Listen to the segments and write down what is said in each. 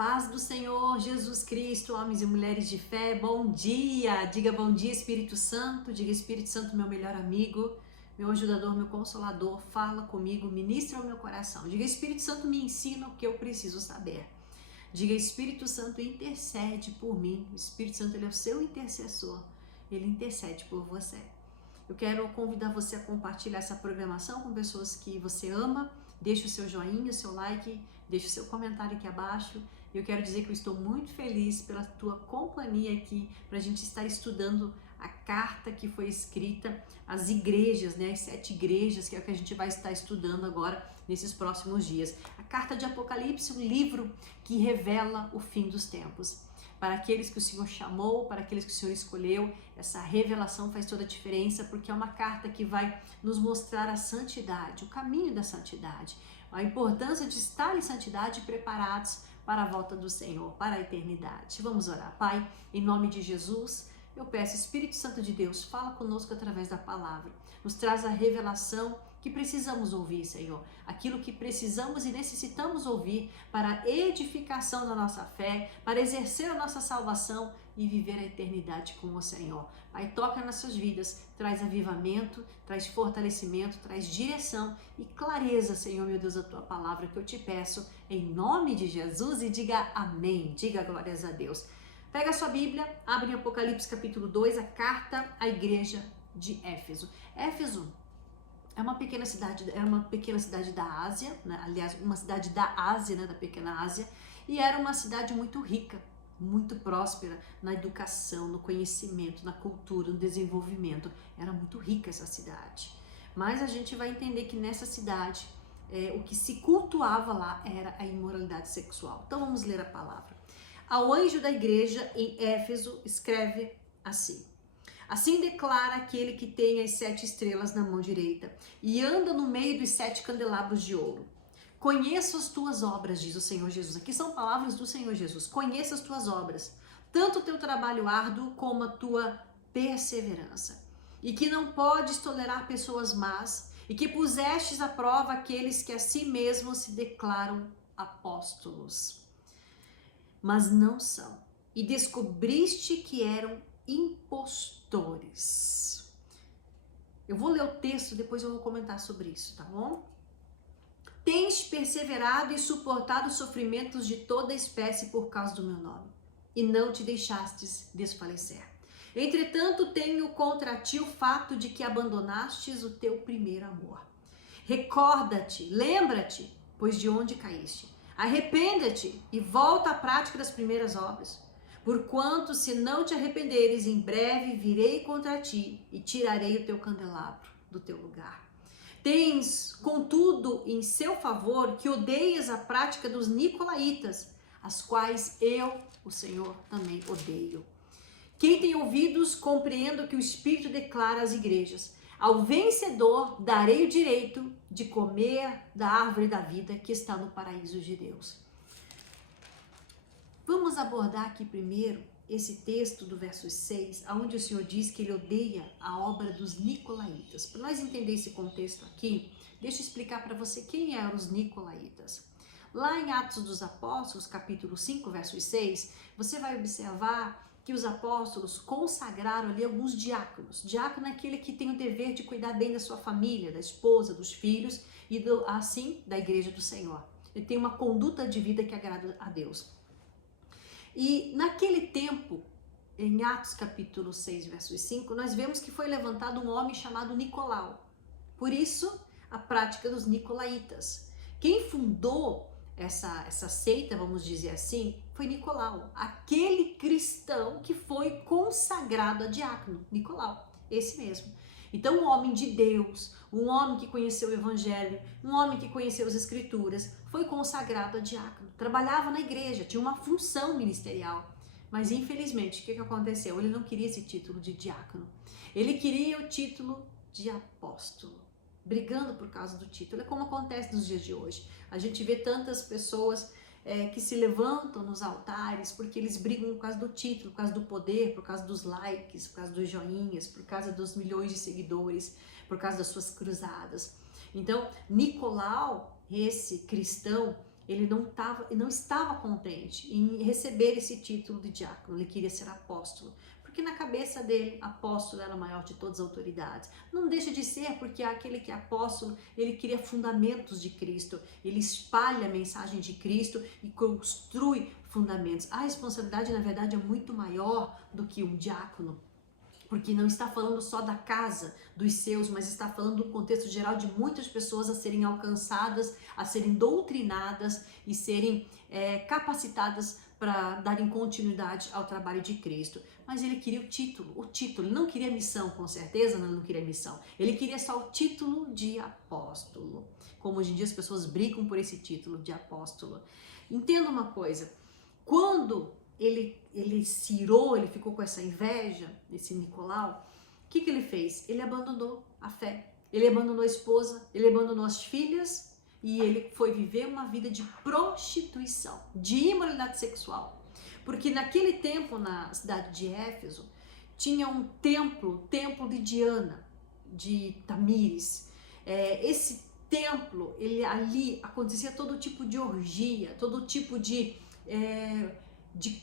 paz do Senhor Jesus Cristo, homens e mulheres de fé, bom dia! Diga bom dia, Espírito Santo, diga Espírito Santo, meu melhor amigo, meu ajudador, meu consolador, fala comigo, ministra o meu coração. Diga Espírito Santo, me ensina o que eu preciso saber. Diga Espírito Santo, intercede por mim. O Espírito Santo, ele é o seu intercessor, ele intercede por você. Eu quero convidar você a compartilhar essa programação com pessoas que você ama. Deixe o seu joinha, o seu like, deixe o seu comentário aqui abaixo. Eu quero dizer que eu estou muito feliz pela tua companhia aqui, para a gente estar estudando a carta que foi escrita às igrejas, né? As 7 igrejas, que é o que a gente vai estar estudando agora nesses próximos dias. A carta de Apocalipse, um livro que revela o fim dos tempos. Para aqueles que o Senhor chamou, para aqueles que o Senhor escolheu, essa revelação faz toda a diferença, porque é uma carta que vai nos mostrar a santidade, o caminho da santidade, a importância de estar em santidade preparados para a volta do Senhor, para a eternidade. Vamos orar. Pai, em nome de Jesus, eu peço, Espírito Santo de Deus, fala conosco através da palavra, nos traz a revelação que precisamos ouvir, Senhor, aquilo que precisamos e necessitamos ouvir para a edificação da nossa fé, para exercer a nossa salvação e viver a eternidade com o Senhor. Pai, toca nas suas vidas, traz avivamento, traz fortalecimento, traz direção e clareza, Senhor, meu Deus, a tua palavra que eu te peço, em nome de Jesus, e diga amém, diga glórias a Deus. Pega a sua Bíblia, abre em Apocalipse capítulo 2, a carta à igreja de Éfeso. Éfeso é uma pequena cidade da Ásia, né? Aliás, uma cidade da Ásia, né? Da pequena Ásia, e era uma cidade muito rica, muito próspera na educação, no conhecimento, na cultura, no desenvolvimento. Era muito rica essa cidade. Mas a gente vai entender que nessa cidade, o que se cultuava lá era a imoralidade sexual. Então vamos ler a palavra. Ao anjo da igreja em Éfeso, escreve assim: assim declara aquele que tem as 7 estrelas na mão direita e anda no meio dos 7 candelabros de ouro. Conheço as tuas obras, diz o Senhor Jesus. Aqui são palavras do Senhor Jesus. Conheço as tuas obras, tanto o teu trabalho árduo como a tua perseverança. E que não podes tolerar pessoas más, e que pusestes à prova aqueles que a si mesmos se declaram apóstolos, mas não são. E descobriste que eram impostores. Eu vou ler o texto, depois eu vou comentar sobre isso, tá bom? Tens perseverado e suportado sofrimentos de toda espécie por causa do meu nome, e não te deixastes desfalecer. Entretanto, tenho contra ti o fato de que abandonastes o teu primeiro amor. Recorda-te, lembra-te, pois de onde caíste. Arrependa-te e volta à prática das primeiras obras. Porquanto, se não te arrependeres, em breve virei contra ti e tirarei o teu candelabro do teu lugar. Tens, contudo, em seu favor que odeias a prática dos nicolaítas, as quais eu, o Senhor, também odeio. Quem tem ouvidos, compreenda o que o Espírito declara às igrejas. Ao vencedor darei o direito de comer da árvore da vida que está no paraíso de Deus. Vamos abordar aqui primeiro esse texto do verso 6, onde o Senhor diz que ele odeia a obra dos nicolaítas. Para nós entender esse contexto aqui, deixa eu explicar para você quem eram os nicolaítas. Lá em Atos dos Apóstolos, capítulo 5, verso 6, você vai observar que os apóstolos consagraram ali alguns diáconos. Diácono é aquele que tem o dever de cuidar bem da sua família, da esposa, dos filhos e assim da igreja do Senhor. Ele tem uma conduta de vida que agrada a Deus. E naquele tempo, em Atos capítulo 6, verso 5, nós vemos que foi levantado um homem chamado Nicolau. Por isso, a prática dos nicolaítas. Quem fundou essa seita, vamos dizer assim, foi Nicolau, aquele cristão que foi consagrado a diácono, Nicolau, esse mesmo. Então, um homem de Deus, um homem que conheceu o Evangelho, um homem que conheceu as Escrituras, foi consagrado a diácono. Trabalhava na igreja, tinha uma função ministerial. Mas, infelizmente, o que aconteceu? Ele não queria esse título de diácono. Ele queria o título de apóstolo, brigando por causa do título. É como acontece nos dias de hoje. A gente vê tantas pessoas que se levantam nos altares porque eles brigam por causa do título, por causa do poder, por causa dos likes, por causa dos joinhas, por causa dos milhões de seguidores, por causa das suas cruzadas. Então, Nicolau, esse cristão, ele não estava contente em receber esse título de diácono, ele queria ser apóstolo. Porque na cabeça dele, apóstolo era o maior de todas as autoridades. Não deixa de ser, porque aquele que é apóstolo, ele cria fundamentos de Cristo, ele espalha a mensagem de Cristo e constrói fundamentos. A responsabilidade, na verdade, é muito maior do que um diácono, porque não está falando só da casa dos seus, mas está falando do contexto geral de muitas pessoas a serem alcançadas, a serem doutrinadas e serem capacitadas para darem continuidade ao trabalho de Cristo. Mas ele queria o título, ele não queria missão, com certeza não queria missão, ele queria só o título de apóstolo, como hoje em dia as pessoas brigam por esse título de apóstolo. Entenda uma coisa, quando ele se irou, ele ficou com essa inveja, esse Nicolau, o que ele fez? Ele abandonou a fé, ele abandonou a esposa, ele abandonou as filhas, e ele foi viver uma vida de prostituição, de imoralidade sexual. Porque naquele tempo, na cidade de Éfeso, tinha um templo de Diana, de Tamires. Esse templo, ali acontecia todo tipo de orgia, todo tipo de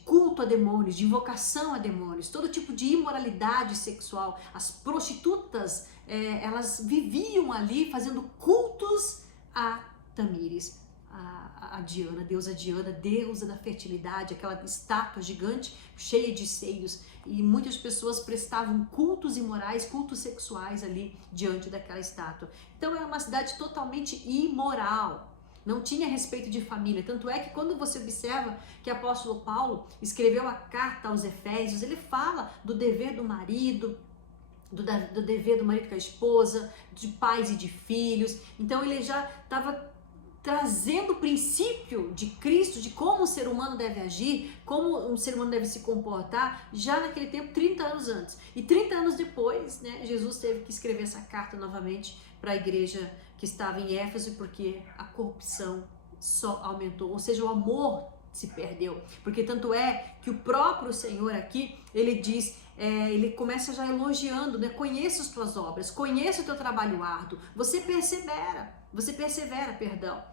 culto a demônios, de invocação a demônios, todo tipo de imoralidade sexual. As prostitutas, elas viviam ali fazendo cultos a Tamires, a Diana, deusa da fertilidade, aquela estátua gigante cheia de seios, e muitas pessoas prestavam cultos imorais, cultos sexuais ali diante daquela estátua. Então era uma cidade totalmente imoral, não tinha respeito de família. Tanto é que quando você observa que o apóstolo Paulo escreveu a carta aos Efésios, ele fala do dever do marido, do dever do marido com a esposa, de pais e de filhos. Então ele já estava trazendo o princípio de Cristo, de como um ser humano deve agir, como um ser humano deve se comportar, já naquele tempo, 30 anos antes. E 30 anos depois, né, Jesus teve que escrever essa carta novamente para a igreja que estava em Éfeso, porque a corrupção só aumentou, ou seja, o amor se perdeu. Porque tanto é que o próprio Senhor aqui, ele diz, ele começa já elogiando, né? Conheço as tuas obras, conheço o teu trabalho árduo, você persevera, perdão.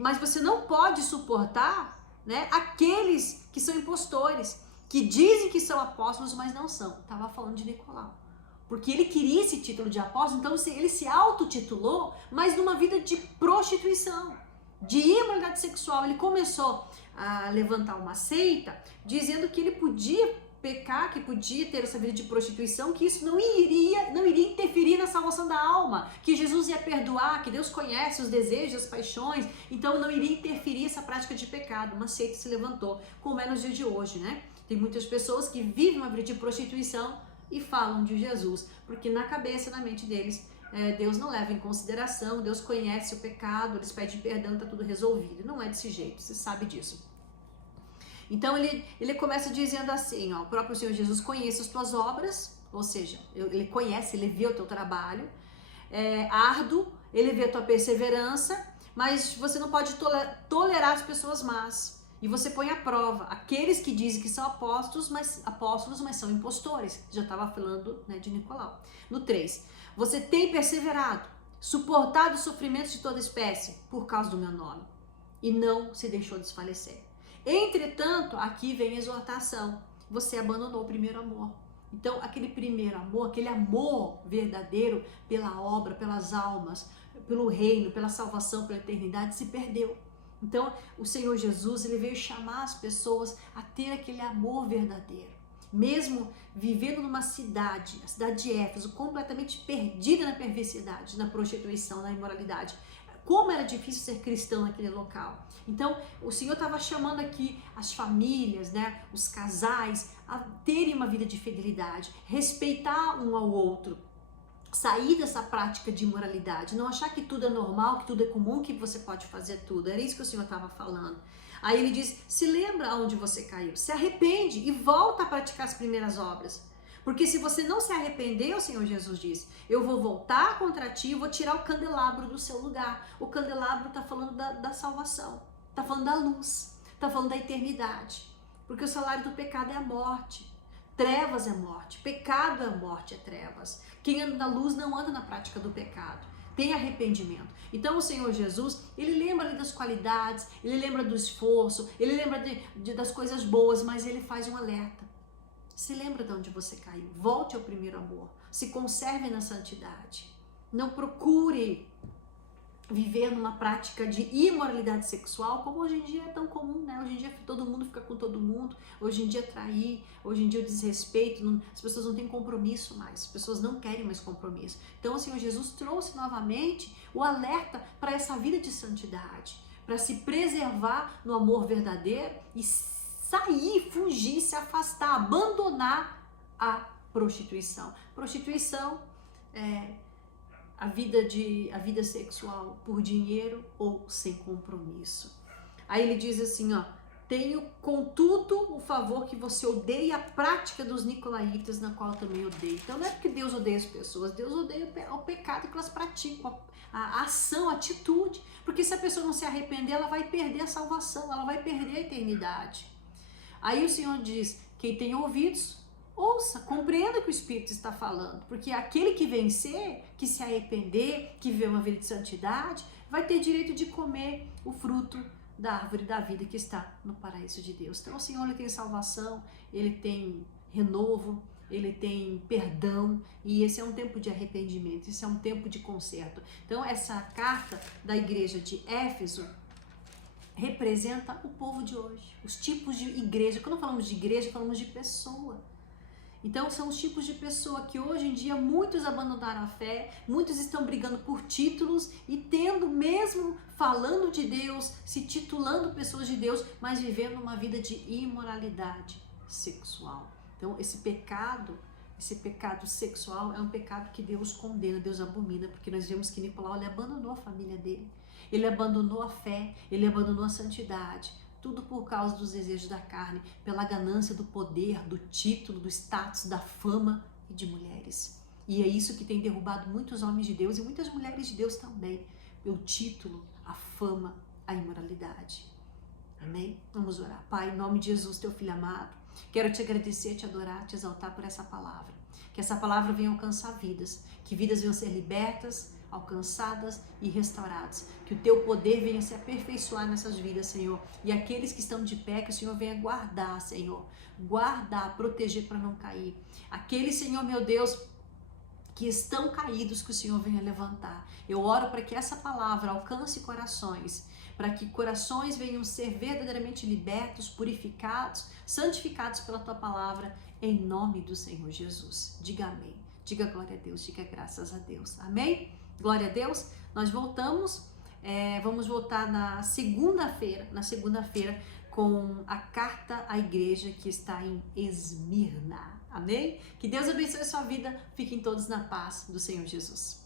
Mas você não pode suportar, né, aqueles que são impostores, que dizem que são apóstolos, mas não são. Estava falando de Nicolau. Porque ele queria esse título de apóstolo, então ele se autotitulou, mas numa vida de prostituição, de imoralidade sexual. Ele começou a levantar uma seita, dizendo que ele podia pecar, que podia ter essa vida de prostituição, que isso não iria interferir na salvação da alma, que Jesus ia perdoar, que Deus conhece os desejos, as paixões, então não iria interferir essa prática de pecado. Uma seita se levantou, como é nos dias de hoje, né? Tem muitas pessoas que vivem uma vida de prostituição e falam de Jesus, porque na cabeça, na mente deles, Deus não leva em consideração, Deus conhece o pecado, eles pedem perdão, está tudo resolvido. Não é desse jeito, você sabe disso. Então ele começa dizendo assim, ó, o próprio Senhor Jesus conhece as tuas obras, ou seja, ele conhece, ele vê o teu trabalho árduo, ele vê a tua perseverança, mas você não pode tolerar as pessoas más. E você põe à prova aqueles que dizem que são apóstolos, mas são impostores. Já estava falando, né, de Nicolau. No 3, você tem perseverado, suportado os sofrimentos de toda espécie por causa do meu nome, e não se deixou desfalecer. Entretanto, aqui vem a exortação, você abandonou o primeiro amor. Então, aquele primeiro amor, aquele amor verdadeiro pela obra, pelas almas, pelo reino, pela salvação, pela eternidade, se perdeu. Então, o Senhor Jesus, ele veio chamar as pessoas a ter aquele amor verdadeiro. Mesmo vivendo numa cidade, a cidade de Éfeso, completamente perdida na perversidade, na prostituição, na imoralidade. Como era difícil ser cristão naquele local. Então, o Senhor estava chamando aqui as famílias, né, os casais, a terem uma vida de fidelidade, respeitar um ao outro, sair dessa prática de imoralidade, não achar que tudo é normal, que tudo é comum, que você pode fazer tudo. Era isso que o Senhor estava falando. Aí ele diz, se lembra onde você caiu, se arrepende e volta a praticar as primeiras obras. Porque se você não se arrepender, o Senhor Jesus diz, eu vou voltar contra ti e vou tirar o candelabro do seu lugar. O candelabro está falando da salvação, está falando da luz, está falando da eternidade. Porque o salário do pecado é a morte. Trevas é morte, pecado é morte, é trevas. Quem anda na luz não anda na prática do pecado. tem arrependimento. Então o Senhor Jesus, ele lembra das qualidades, ele lembra do esforço, ele lembra das coisas boas, mas ele faz um alerta. Se lembra de onde você caiu, volte ao primeiro amor, se conserve na santidade, não procure viver numa prática de imoralidade sexual, como hoje em dia é tão comum, né? Hoje em dia todo mundo fica com todo mundo, hoje em dia trair, hoje em dia o desrespeito, as pessoas não têm compromisso mais, as pessoas não querem mais compromisso. Então o Senhor Jesus trouxe novamente o alerta para essa vida de santidade, para se preservar no amor verdadeiro e sair, fugir, se afastar, abandonar a prostituição. Prostituição é a vida sexual por dinheiro ou sem compromisso. Aí ele diz assim, ó, tenho contudo o favor que você odeia a prática dos nicolaítas, na qual também odeio. Então não é porque Deus odeia as pessoas, Deus odeia o pecado que elas praticam, a ação, a atitude, porque se a pessoa não se arrepender, ela vai perder a salvação, ela vai perder a eternidade. Aí o Senhor diz, quem tem ouvidos, ouça, compreenda o que o Espírito está falando, porque aquele que vencer, que se arrepender, que viver uma vida de santidade, vai ter direito de comer o fruto da árvore da vida que está no paraíso de Deus. Então o Senhor, ele tem salvação, ele tem renovo, ele tem perdão, e esse é um tempo de arrependimento, esse é um tempo de conserto. Então essa carta da igreja de Éfeso representa o povo de hoje, os tipos de igreja. Quando falamos de igreja, falamos de pessoa. Então são os tipos de pessoa que hoje em dia muitos abandonaram a fé, muitos estão brigando por títulos e tendo mesmo falando de Deus, se titulando pessoas de Deus, mas vivendo uma vida de imoralidade sexual. Então esse pecado sexual é um pecado que Deus condena, Deus abomina, porque nós vemos que Nicolau, ele abandonou a família dele, ele abandonou a fé, ele abandonou a santidade. Tudo por causa dos desejos da carne, pela ganância do poder, do título, do status, da fama e de mulheres. E é isso que tem derrubado muitos homens de Deus e muitas mulheres de Deus também. O título, a fama, a imoralidade. Amém? Vamos orar. Pai, em nome de Jesus, teu filho amado, quero te agradecer, te adorar, te exaltar por essa palavra. Que essa palavra venha alcançar vidas, que vidas venham ser libertas, alcançadas e restauradas, que o teu poder venha se aperfeiçoar nessas vidas, Senhor, e aqueles que estão de pé, que o Senhor venha guardar, Senhor, guardar, proteger para não cair, aqueles, Senhor, meu Deus, que estão caídos, que o Senhor venha levantar. Eu oro para que essa palavra alcance corações, para que corações venham ser verdadeiramente libertos, purificados, santificados pela tua palavra, em nome do Senhor Jesus. Diga amém, diga glória a Deus, diga graças a Deus, amém? Glória a Deus. Nós voltamos, vamos voltar na segunda-feira com a carta à igreja que está em Esmirna, amém? Que Deus abençoe a sua vida, fiquem todos na paz do Senhor Jesus.